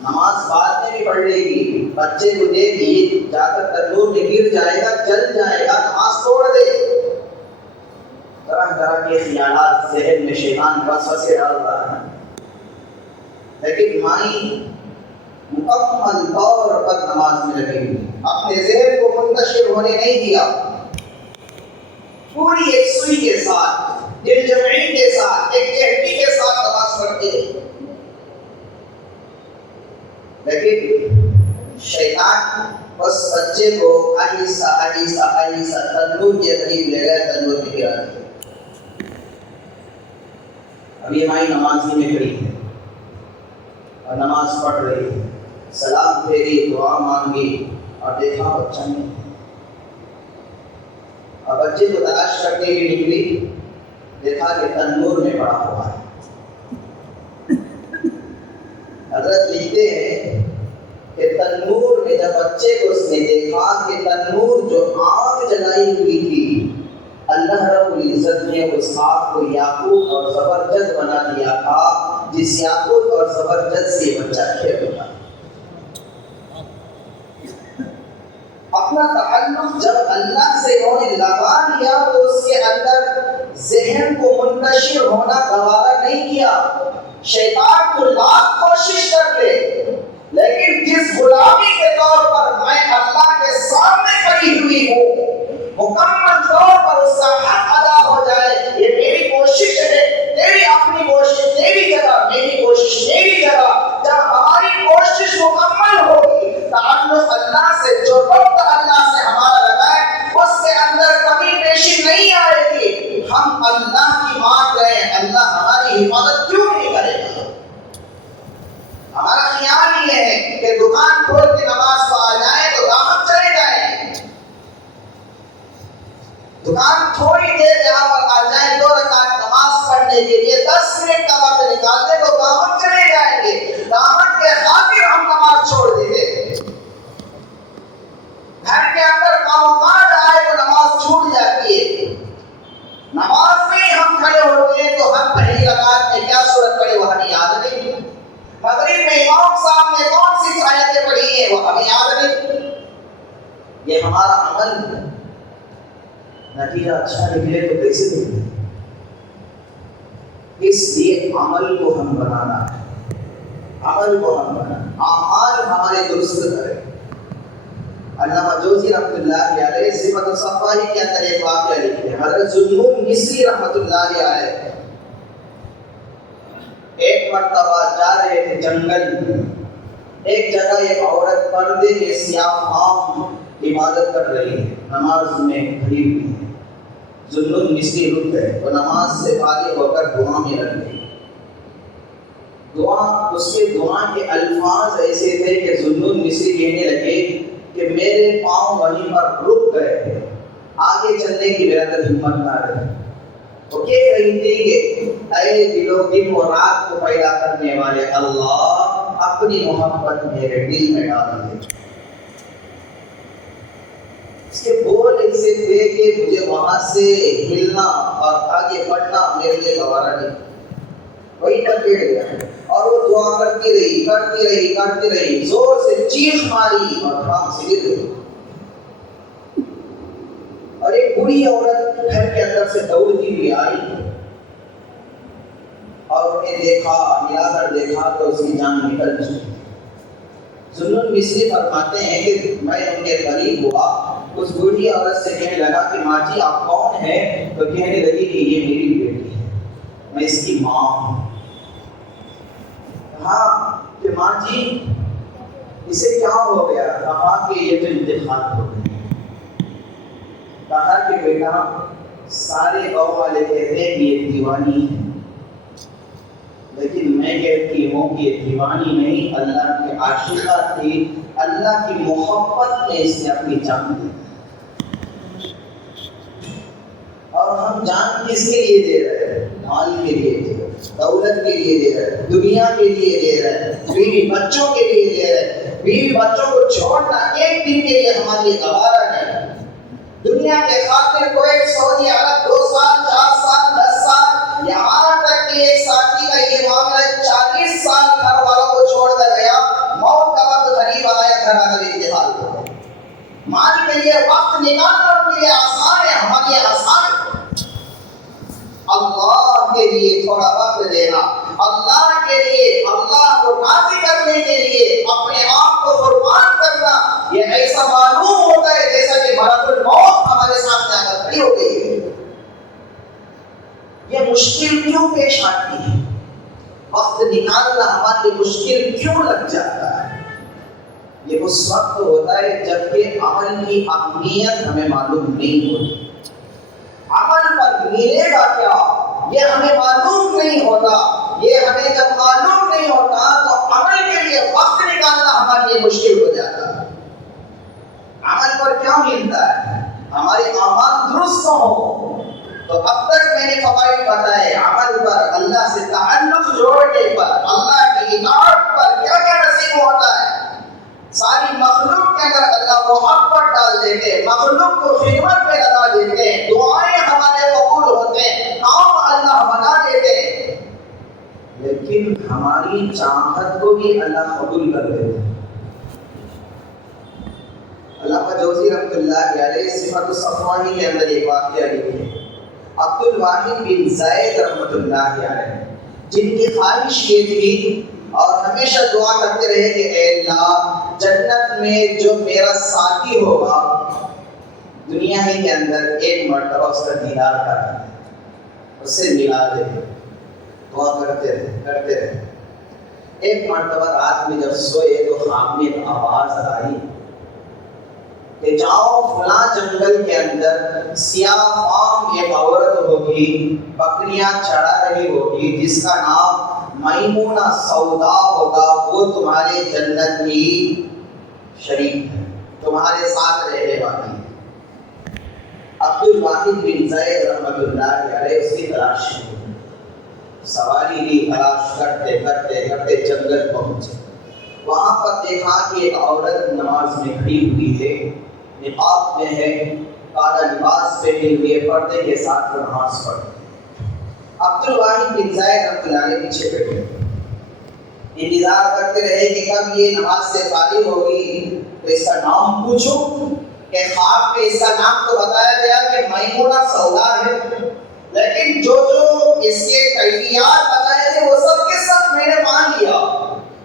نماز بعد میں بھی پڑھ لے گی، بچے کو دے گی، جا کر تندور میں گر جائے گا، جل جائے گا، نماز توڑ دے۔ طرح طرح کے خیالات ذہن میں شیطان وسوسے ڈال رہا ہے، لیکن مائی مکمل طور پر نماز میں لگی ہوئی، اپنے ذہن کو منتشر ہونے نہیں دیا، پوری ایک سوئی کے ساتھ، دل جمعی کے ساتھ، ایک چہٹی کے ساتھ نماز پڑھتی رہی۔ لیکن شیطان اس بچے کو آہستہ آہستہ آہستہ تندور کے قریب لے گیا، تندور میں گرا دیا۔ اب یہ مائی نماز ہی میں کھڑی ہے اور نماز پڑھ رہی ہے، سلام پھیری، دعا مانگی اور دیکھا بچہ نہیں، اور بچے کو تلاش کرتے ہوئے نکلی، دیکھا کہ تندور میں پڑا ہوا ہے۔ حضرت لکھتے ہیں کہ تندور میں جب بچے کو اس نے دیکھا کہ تندور جو آگ جلائی ہوئی تھی، اللہ رب العزت نے اس آگ کو یاقوت اور زبرجد بنا دیا تھا، جس یاقوت اور زبرجد سے بچہ کھیل ہوتا۔ اپنا تعلق جب اللہ سے انہوں نے لگا لیا تو اس کے اندر ذہن کو منتشر ہونا گوارا نہیں کیا۔ شیطان کو لاکھ کوشش کر لے، لیکن جس غلامی کے طور پر میں اللہ کے سامنے کھڑی ہوئی ہوں، مکمل طور پر اس کا حق ادا ہو جائے، یہ میری کوشش ہے، تیری اپنی کوشش تیری جگہ، میری کوشش میری جگہ۔ جب ہماری کوشش مکمل ہوگی، تعلق اللہ سے، جو ربط اللہ سے ہمارا لگا ہے، اس کے اندر کمی پیشی نہیں آئے گی۔ ہم اللہ کی مان رہے ہیں، اللہ ہماری حفاظت کیوں نہیں کرے گا؟ ہمارا خیال یہ ہے کہ دکان کھول کے نماز کو آ جائیں تو دامن چلے جائیں، دکان تھوڑی دیر یہاں پر آ جائیں، 2 رکعت نماز پڑھنے کے لیے 10 منٹ کا وقت نکال دیں تو دامن چلے جائیں گے، دامن کے خاطر ہم نماز چھوڑ دیں گے۔ گھر کے اندر کام کاج آئے تو نماز چھوٹ جاتی ہے، نماز میں ہم کھڑے ہوتے ہیں تو ہم پہلی رکعت میں کیا سورت پڑھے وہ ہمیں یاد نہیں، مغرب میں امام صاحب نے کون سی آیتیں پڑھی ہیں وہ ہمیں یاد نہیں۔ یہ ہمارا عمل ہے، نتیجہ اچھا نکلے تو کیسے نکلے؟ اس لیے عمل کو ہم بنانا ہے، عمل کو ہم بنانا، اعمال ہمارے درست کریں۔ علامہ جوزی رحمۃ اللہ علیہ صفت الصفائی کے اندر ایک واقعہ لکھتے ہیں، حضرت ذوالنون مصری رحمۃ اللہ علیہ ایک مرتبہ جا رہے تھے جنگل میں، ایک جگہ ایک عورت پردے میں سیاہ فام عبادت کر رہی ہے، نماز میں کھڑی ہوئی ہے۔ ذوالنون مصری رک گئے، وہ نماز سے فارغ ہو کر دعا میں لگ گئی۔ اس کے دعا کے الفاظ ایسے تھے کہ ذوالنون مصری کہنے لگے کہ میرے پاؤں وہیں پر رک گئے، آگے چلنے کی میرا اندر ہمت نہ رہی۔ وہ کہہ رہی تھی کہ اے دل و دن و رات کو پیدا کرنے والے اللہ، اپنی محبت میرے دل میں ڈال دے۔ اس کے بول ایسے تھے کہ مجھے وہاں سے ہلنا اور آگے بڑھنا میرے لیے گوارا نہیں، وہیں پر بیٹھ گیا اور وہ دعا کرتی رہی کرتی رہی کرتی رہی، زور سے چیخ ماری اور ٹھام سے گر گئی۔ اور ایک بوڑھی عورت گھر کے اندر سے دوڑتی ہوئی آئی اور انہیں دیکھا، ملا کر دیکھا تو اس کی جان نکل چکی۔ ذوالنون مصری فرماتے ہیں کہ میں ان کے قریب ہوا، اس بوڑھی عورت سے کہنے لگا کہ ماں جی آپ کون ہیں؟ تو کہنے لگی کہ یہ میری بیٹی ہے، میں اس کی ماں ہوں۔ کہا کہ ماں جی اسے کیا ہو گیا؟ کہا کہ یہ تو انتقال ہو گیا۔ کہا کہ بیٹا سارے گاؤں والے کہتے ہیں کہ یہ دیوانی ہے، لیکن میں کہتی ہوں کہ یہ دیوانی نہیں، اللہ کی عاشقہ تھی، اللہ کی محبت میں اس نے اپنی جان دی۔ اور ہم جان کس کے لیے دے رہے ہیں؟ مال کے لیے دے رہے ہیں، دولت کے لیے دے رہے ہیں، دنیا کے لیے دے رہے ہیں، بیوی بچوں کے لیے دے رہے ہیں۔ بیوی بچوں کو چھوڑنا ایک دن کے لیے ہمارے لیے گوارا ہے۔ دنیا کے خاطر کوئی سعودی عرب 2 سال 4 سال 10 سال یہاں تک کہ ایک ساتھی کا یہ معاملہ 40 سال گھر والوں کو چھوڑ کر گیا، موت کا وقت قریب آیا، گھر آ کر انتقال ہو گیا۔ مال کے لیے وقت نکالنا ان کے لیے آسان ہے، ہمارے لیے آسان ہے۔ اللہ کے لیے تھوڑا وقت دینا، اللہ کے لیے، اللہ کو راضی کرنے کے لیے اپنے آپ کو قربان کرنا، یہ ایسا معلوم ہوتا ہے جیسا کہ ملک الموت ہمارے سامنے آ کر کھڑی ہو گئی ہے۔ یہ مشکل کیوں پیش آتی ہے؟ وقت نکالنا ہمارے لیے مشکل کیوں لگ جاتا ہے؟ یہ اس وقت ہوتا ہے جب کہ عمل کی اہمیت ہمیں معلوم نہیں ہوتی۔ عمل پر ملے گا کیا یہ ہمیں معلوم نہیں ہوتا۔ یہ ہمیں جب معلوم نہیں ہوتا تو عمل کے لیے وقت نکالنا ہمارے لیے مشکل ہو جاتا ہے۔ عمل پر کیا ملتا ہے؟ ہمارے اعمال درست ہو۔ تو اب تک میں نے فوائد بتائے، عمل پر، اللہ سے تعلق جوڑنے پر، اللہ کی اطاعت پر کیا کیا نصیب ہوتا ہے۔ ساری مخلوق کے اندر اللہ محبت ڈال دیتے، مخلوق کو خدمت میں لگا دیتے، دعائیں ہمارے قبول ہوتے ہیں، کام اللہ بنا دیتے، لیکن ہماری چاہت کو بھی اللہ قبول کر دیتے۔ علامہ جوزی رحمۃ اللہ علیہ صفت الصفوانی کے اندر ایک واقعہ لکھے، عبد الواحد بن زید رحمۃ اللہ علیہ، جن کی خواہش یہ تھی اور ہمیشہ دعا کرتے رہے کہ اے اللہ جنت میں جو میرا ساتھی ہوگا دنیا ہی کے اندر ایک مرتبہ اس کا دیدار کرنا، اس سے ملا دے۔ دعا کرتے رہے۔ ایک مرتبہ رات میں جب سوئے تو خواب میں ایک آواز آئی کہ جاؤ فلاں جنگل کے اندر سیاہ فام ایک عورت ہوگی، بکریاں چڑھا رہی ہوگی، جس کا نام میمونہ سودا ہوگا، وہ تمہارے جنت کی شریک ہے، تمہارے ساتھ رہنے والی ہے۔ عبد الواحد بن زید رحمۃ اللہ علیہ اس کی تلاش میں سواری لی، تلاش کرتے کرتے کرتے جنگل پہنچے۔ وہاں پر دیکھا کہ ایک عورت نماز میں کھڑی ہوئی ہے، نقاب میں ہے، کالا لباس پہنے ہوئے، پردے کے ساتھ نماز پڑھتی۔ عبد الواحد بن زید رحمۃ اللہ علیہ پیچھے بیٹھے، انتظار کرتے رہے کہ کب یہ نماز سے فارغ ہوگی تو اس کا نام پوچھو، کہ خواب میں اس کا نام تو بتایا گیا کہ میمونہ سودا ہے، لیکن جو اس کے کیفیات بتائے تھے وہ سب کے سب میں نے مان لیا۔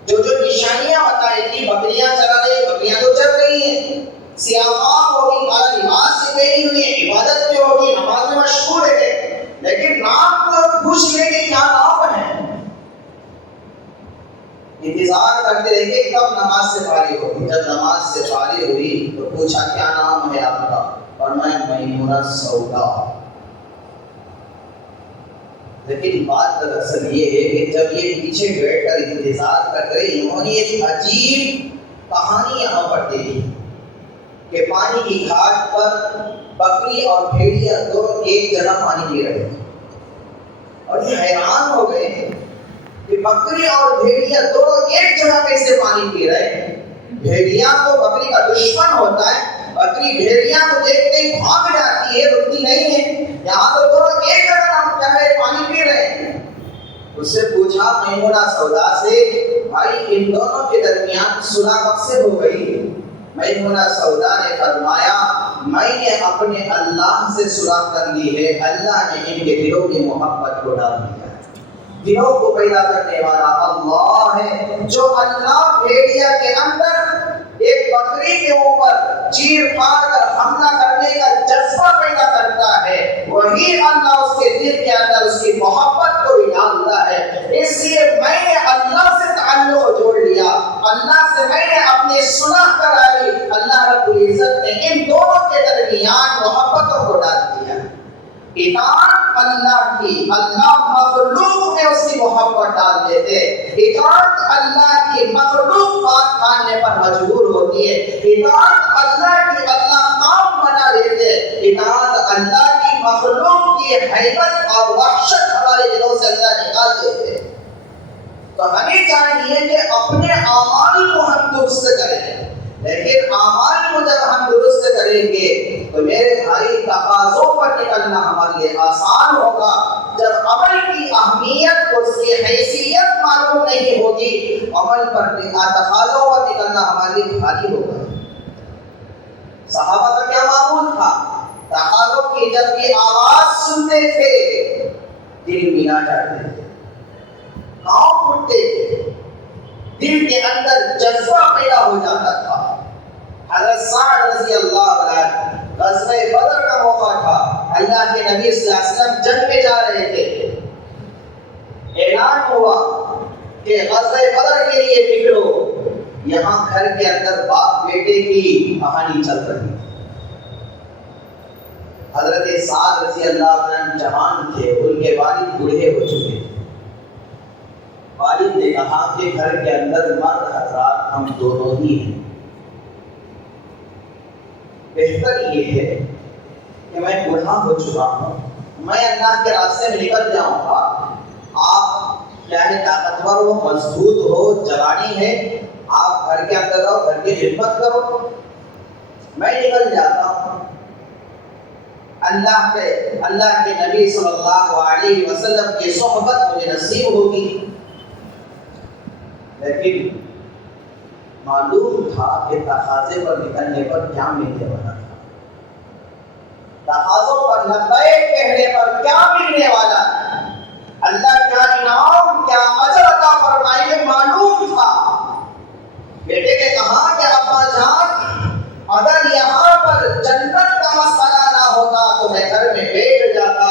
جو نشانیاں بتائی تھی، بکریاں چلا رہی، بکریاں تو چل رہی ہیں، سیاہ ہوگی، کالا لباس سے پہنی ہوئی ہے، عبادت میں ہوگی، نماز میں مشغول ہے، لیکن نام کو پوچھ لے کہ کیا نام ہے۔ انتظار کرتے رہے کہ کب نماز سے فارغ ہوگی۔ جب نماز سے فارغ ہوئی تو پوچھا کیا نام ہے آپ کا؟ فرمایا میمونہ سودا۔ لیکن بات دراصل یہ ہے کہ جب یہ پیچھے بیٹھ کر انتظار کر رہے، انہوں نے ایک عجیب کہانی یہاں پر دیکھی کہ پانی کی گھاٹ پر بکری اور بھیڑیا دونوں ایک جگہ پانی پی رہے تھے، اور یہ حیران ہو گئے کہ بکری اور بھیڑیا دونوں ایک جگہ کیسے پانی پی رہے ہیں۔ بھیڑیا تو بکری کا دشمن ہوتا ہے، بکری بھیڑیا کو دیکھتے ہی بھاگ جاتی ہے، رکتی نہیں ہے، یہاں تو دونوں ایک جگہ پانی پی رہے ہیں۔ اس سے پوچھا میمونہ سودا سے، بھائی ان دونوں کے درمیان صلح کب سے ہو گئی؟ میمونہ سودا نے فرمایا میں نے اپنے اللہ سے صلح کر لی ہے، اللہ نے ان کے دلوں میں محبت کو ڈال دیا ہے۔ دلوں کو پیدا کرنے والا اللہ ہے، جو اللہ بھیڑیا کے اندر ایک بکری کے اوپر چیر پھاڑ کر حملہ کرنے کا جذبہ پیدا کرتا ہے، وہی اللہ اس کے دل کے اندر اس کی محبت کو بھی ڈالتا ہے۔ اس لیے میں نے اللہ سے تعلق جوڑ لیا، اللہ سے میں نے اپنی صلح کرا لی، اللہ رب العزت نے ان دونوں کے درمیان محبتوں کو ڈال دیا۔ اطاعت اللہ کی، اللہ مخلوق میں اس کی محبت ڈال دیتے، اطاعت اللہ کی، مخلوق بات ماننے پر مجبور ہوتی ہے، اطاعت اللہ کی، اللہ کام بنا دیتے، اطاعت اللہ کی، مخلوق کی حیبت اور وحشت ہمارے دلوں سے اللہ نکال دیتے۔ تو ہمیں چاہیے کہ اپنے اعمال کو ہم درست کریں، لیکن اعمال کو جب ہم درست کریں گے تو میرے بھائی تقاضوں پر نکلنا ہمارے لیے آسان ہوگا جب عمل کی اہمیت اس کی حیثیت معلوم نہیں ہوگی، عمل پر تقاضوں پر نکلنا ہمارے لیے بھاری ہوگا۔ صحابہ کا کیا معمول تھا؟ تقاضوں کی جب بھی آواز سنتے تھے دل ملا جاتے تھے، کانپ اٹھتے تھے، دل کے اندر جذبہ پیدا ہو جاتا تھا۔ حضرت سعد رضی اللہ عنہ غزوہ بدر کا موقع تھا، اللہ کے نبی صلی اللہ علیہ وسلم جنگ میں جا رہے تھے، اعلان ہوا کہ غزوہ بدر کے لیے نکلو۔ یہاں گھر کے اندر باپ بیٹے کی کہانی چل رہی تھی۔ حضرت سعد رضی اللہ عنہ جوان تھے، ان کے والد بوڑھے ہو چکے تھے۔ والد نے کہا کہ گھر کے اندر مرد حضرات ہم دونوں ہی ہیں، بہتر یہ ہے کہ میں بوڑھا ہو چکا ہوں، میں اللہ کے راستے میں نکل جاؤں گا، آپ چاہے طاقتور ہو، مضبوط ہو، جوانی ہے، آپ گھر کے اندر رہو، گھر کی خدمت کرو، میں نکل جاتا ہوں۔ اللہ کے نبی صلی اللہ علیہ وسلم کی صحبت مجھے نصیب ہوگی۔ لیکن معلوم تھا کہ تقاضے پر نکلنے پر کیا ملنے والا تھا، تقاضوں پر لبیک کہنے پر کیا ملنے والا ہے، اللہ کیا انعام کیا اجر عطا فرمائیں گے معلوم تھا۔ بیٹے نے کہا کہ ابا جان اگر یہاں پر جنت کا مسئلہ نہ ہوتا تو میں گھر میں بیٹھ جاتا،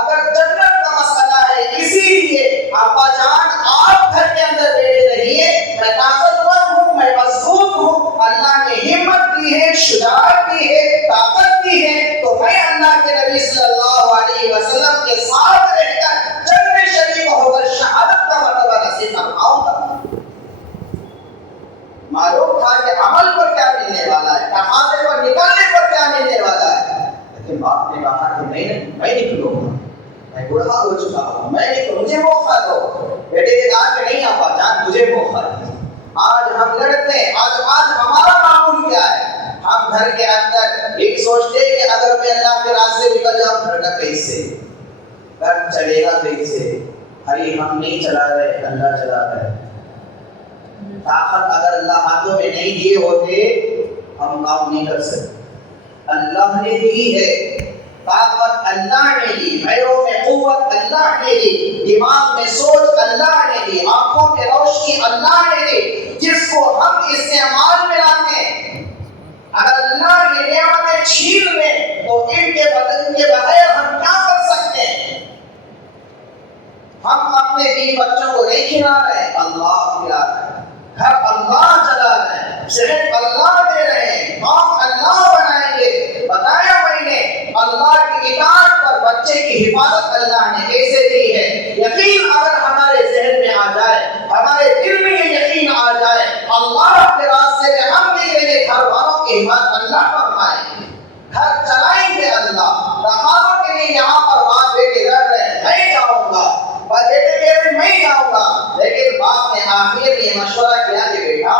اگر جنت کا مسئلہ ہے اسی لیے ابا جان آپ گھر کے اندر بیٹھے رہیے، میں طاقتور ہوں، میں مضبوط ہوں، اللہ نے ہمت دی ہے، شجاعت دی ہے، طاقت دی ہے، تو میں اللہ کے نبی صلی اللہ علیہ وسلم کے ساتھ رہ کر جنگ میں شریک ہو کر شہادت کا مرتبہ نصیب فرماؤں گا۔ معلوم تھا کہ عمل پر کیا ملنے والا ہے، تقاضے پر نکلنے پر کیا ملنے والا ہے، لیکن باپ نے کہا کہ نہیں میں نکلوں گا، میں بوڑھا ہو چکا ہوں، میں نکلوں، مجھے موقع دو۔ بیٹے نے کہا کہ نہیں ابا جان مجھے موقع دو، آج ہم لڑتے ہیں، آج ہمارا معمول کیا ہے، ہم گھر کے اندر ایک سوچتے ہیں کہ اگر میں اللہ کے راستے نکل جاؤں گھر کا کیسے، گھر چلے گا کیسے، ارے ہم نہیں چلا رہے اللہ چلا رہے، طاقت اگر اللہ ہاتھوں میں نہیں دیے ہوتے ہم کام نہیں کر سکتے، اللہ نے دی ہے طاقت، اللہ نے دی، پیروں میں قوت اللہ نے دی، دماغ میں سوچ اللہ نے دی، آنکھوں میں روشنی اللہ نے دی، جس کو ہم استعمال میں لاتے ہیں۔ اگر اللہ یہ نعمتیں چھین لیں تو ان کے بدن کے بغیر ہم کیا کر سکتے ہیں؟ ہم اپنے بیوی بچوں کو نہیں کھلا رہے، اللہ کھلا رہے ہیں، گھر اللہ چلا رہے ہیں، صحت اللہ دے رہے ہیں، کام اللہ بنائیں گے۔ بتایا میں نے اللہ کی اطاعت پر بچے کی حفاظت اللہ نے کیسے دی ہے۔ یقین اگر ہمارے ذہن میں آ جائے، ہمارے دل میں یہ یقین آ جائے اللہ کے راستے میں ہم نکلیں گے، گھر والوں کی حفاظت اللہ فرمائیں گے، گھر چلائیں گے اللہ۔ رفاقوں کے لیے یہاں پر بات بیٹے لڑ رہے ہیں، میں جاؤں گا، بیٹے کہہ رہے میں جاؤں گا، لیکن باپ نے آخر میں یہ مشورہ کیا کہ بیٹا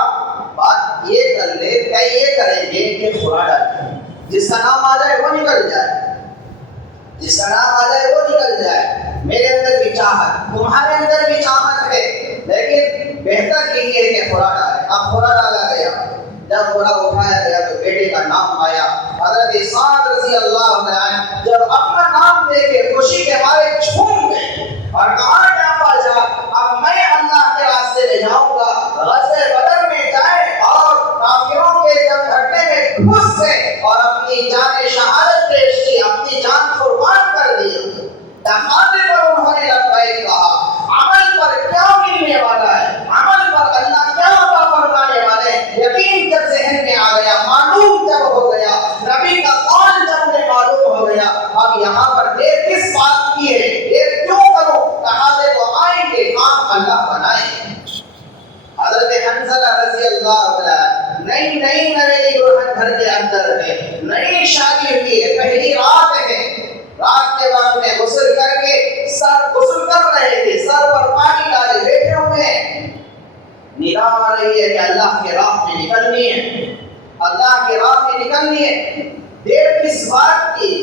بات یہ کر لے، کیا یہ کریں گے کہ کھلا ڈالیں، جس کا نام آ جائے وہ نکل جائے، جس کا نام آ جائے وہ نکل جائے۔ میرے اندر بھی چاہت، تمہارے اندر بھی چاہت ہے، لیکن بہتر یہ ہے کہ کھلا ڈالے۔ اب کھلا ڈالا گیا، جب کھلا اٹھایا گیا تو بیٹے کا نام آیا، حضرت سعد رضی اللہ عنہ جب اپنا نام لے کے خوشی کے مارے جھوم گئے اور کہا کہ ابا جان اب میں اللہ کے راستے میں جاؤں گا۔ غزوہ بدر میں جائے اور کافروں کے جب گھٹنے میں گھس گئے اور اپنی جان شہادت پیش کی، اپنی جان قربان کر دی، تقاضے پر انہوں نے لبیک کہا۔ عمل پر کیا ملنے والا ہے، عمل پر اللہ کیا عطا فرمانے والے ہیں، یقین جب ذہن میں آ گیا، معلوم جب ہو گیا، نبی کا قول جب انہیں معلوم ہو گیا، اب یہاں پر دیر کس بات کی ہے، دیر کیوں کرو، تقاضے تو آئیں گے، کام اللہ بنائیں گے۔ حضرت حنظلہ رضی اللہ عنہ نئی نویلی گھر کے اندر ہے، نئی شادی ہوئی ہے، پہلی رات ہے، رات کے وقت میں غسل کر کے غسل کر رہے تھے، سر پر پانی ڈالے بیٹھے ہوئے ہیں، ندا آ رہی ہے کہ اللہ کے راہ میں نکلنی ہے، اللہ کے راہ میں نکلنی ہے۔ دیر کس بات کی؟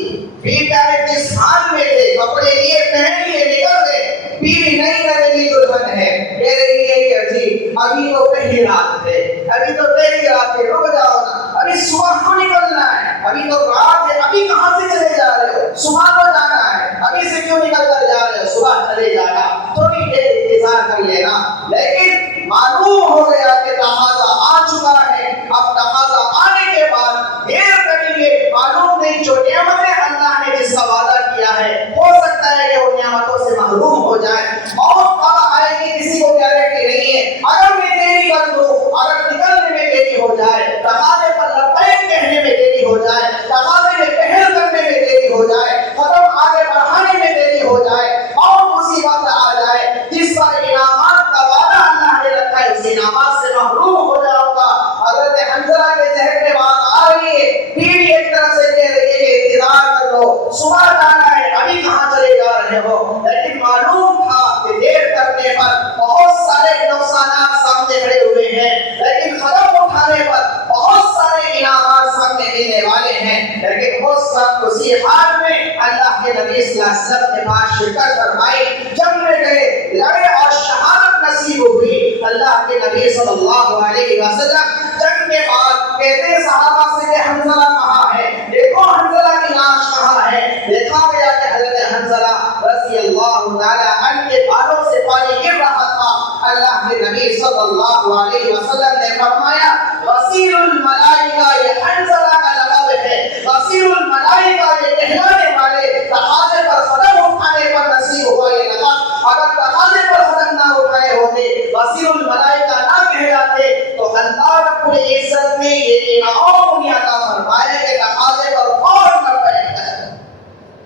بیٹا جس حال میں تھے کپڑے لیے پہن لیے نکل گئے، بیوی نہیں نئی دلہن ہے، کہہ رہی ہے کہ جی ابھی تو پہلی رات ہے، ابھی تو پہلی رات ہے، رک جاؤ نا، ابھی صبح کو نکلنا ہے، ابھی تو رات ہے، ابھی کہاں سے چلے جا رہے ہو؟ صبح کو جانا ہے، ابھی سے کیوں نکل کر جا رہے ہو؟ صبح چلے جانا، تھوڑی دیر انتظار کر لینا۔ لیکن معلوم ہو گیا کہ تقاضا آ چکا ہے، اب تقاضا آنے کے بعد دیر کریں گے، معلوم نہیں جو نعمتیں اللہ نے جس کا وعدہ کیا ہے ہو سکتا ہے کہ وہ نعمتوں سے محروم ہو جائے۔ موت کب آئے گی کسی کو گارنٹی نہیں ہے، اگر میں دیری کر دوں، اگر نکلنے میں دیری ہو جائے، تقاضے پر لبیک کہنے میں دیری ہو جائے، تقاضے میں پہل کرنے میں دیری ہو جائے، قدم آگے بڑھانے میں دیری ہو جائے، اور مصیبت آ جائے، جس پر انعامات کا وعدہ اللہ نے رکھا ہے اس انعامات سے محروم ہو جاؤ گا۔ حضرت حنظلہ کے ذہن میں بات آ رہی ہے، بیوی ایک طرف سے کہہ رہی ہے کہ انتظار کر لو، صبح جانا ہے، ابھی کہاں چلے جا رہے ہو؟ لیکن معلوم تھا کہ دیر کرنے پر بہت سارے نقصانات سامنے کھڑے ہوئے ہیں، لیکن قدم اٹھانے پر بہت سارے انعامات سامنے ملنے والے ہیں۔ لیکن اس وقت اسی حال میں اللہ کے نبی صلی اللہ علیہ وسلم نے بات شرکت فرمائی، جنگ میں گئے، لڑے اور شہادت نصیب ہوئی۔ اللہ کے نبی صلی اللہ علیہ وسلم جنگ کے بعد کہتے ہیں صحابہ سے کہ حنظلہ کہاں ہے؟ دیکھو حنظلہ کی لاش کہاں ہے؟ دیکھا گیا کہ حضرت حنظلہ رضی اللہ تعالی عنہ کے بالوں سے پانی گر رہا تھا۔ اللہ کے نبی صلی اللہ علیہ وسلم نے فرمایا غسیل الملائکہ، یہ حنظلہ کا لقب ہے، غسیل الملائکہ یہ کہلانے والے، تقاضے پر قدم اٹھانے پر نصیب ہوا یہ لقب۔ اگر تقاضے پر قدم نہ اٹھائے ہوتے، غسیل الملائکہ نہ کہلاتے، تو اللہ رب العزت نے یہ انعام انہیں عطا فرمایا کہ تقاضے پر فوراً لبیک کہا،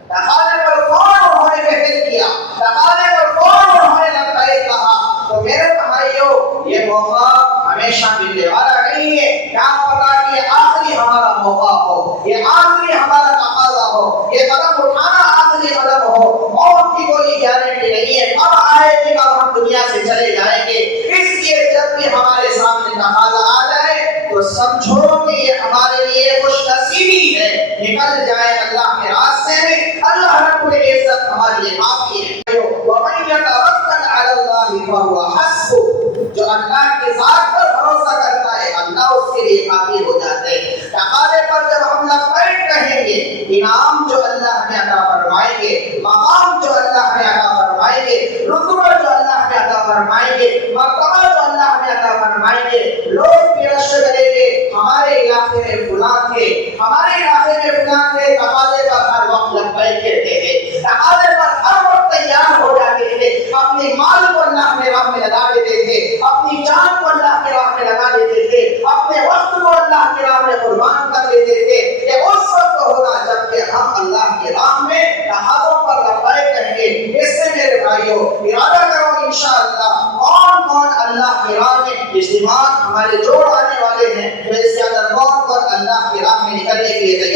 تقاضے پر فوراً انہوں نے پہل کیا، تقاضے پر فوراً انہوں نے لبیک کہا۔ تو میرے بھائیو، یہ موقع ہمیشہ ملنے والا نہیں ہے، کیا پتا کہ یہ آخری ہمارا موقع ہو، یہ آخری ہمارا تقاضا ہو، یہ قدم اٹھانا آخری قدم ہو۔ موت کی کوئی گارنٹی نہیں ہے کب آئے گی، کب ہم دنیا سے چلے جائیں گے۔ اس لیے جب بھی ہمارے سامنے تقاضا آ جائے تو سمجھو کہ یہ ہمارے لیے خوش نصیبی ہے، نکل جائے اللہ کے راستے میں، اللہ رب العزت ہمارے لیے کافی ہے۔ وَمَن يَتَوَکَّلْ عَلَى اللَّهِ فَهُوَ حَسْبُهُ، جو اللہ کے ذات پر بھروسہ کرتا ہے اللہ اس کے لیے کافی ہو جاتے ہیں۔ تقاضے پر جب ہم لبیک کہیں گے، انعام جو اللہ ہمیں عطا فرمائیں گے، مقام جو اللہ ہمیں عطا فرمائیں گے، رتبہ جو اللہ ہمیں عطا فرمائیں گے، مرتبہ جو اللہ ہمیں عطا فرمائیں گے، لوگ بھی رشک کریں گے ہمارے علاقے میں فلاں تھے، ہمارے علاقے میں فلاں تھے، تقاضے پر ہر وقت لبیک کہتے تھے، تقاضے پر ہر وقت تیار ہو جاتے تھے، اپنی مال کو اللہ کے راہ میں لگا دیتے تھے، اپنی جان کو اللہ کے راہ میں لگا دیتے تھے، اپنے وقت کو اللہ کے راہ میں قربان کر دیتے تھے۔ یہ اس وقت ہوگا جب کہ ہم اللہ کے راہ میں تقاضوں پر لبیک کہیں گے۔ اس سے میرے بھائیو ارادہ کرو انشاءاللہ کون کون اللہ کے راہ میں اجتماع ہمارے جوڑ آنے والے ہیں، تو اس کے اندر کون کون اللہ کی راہ میں نکلنے کے لیے تیار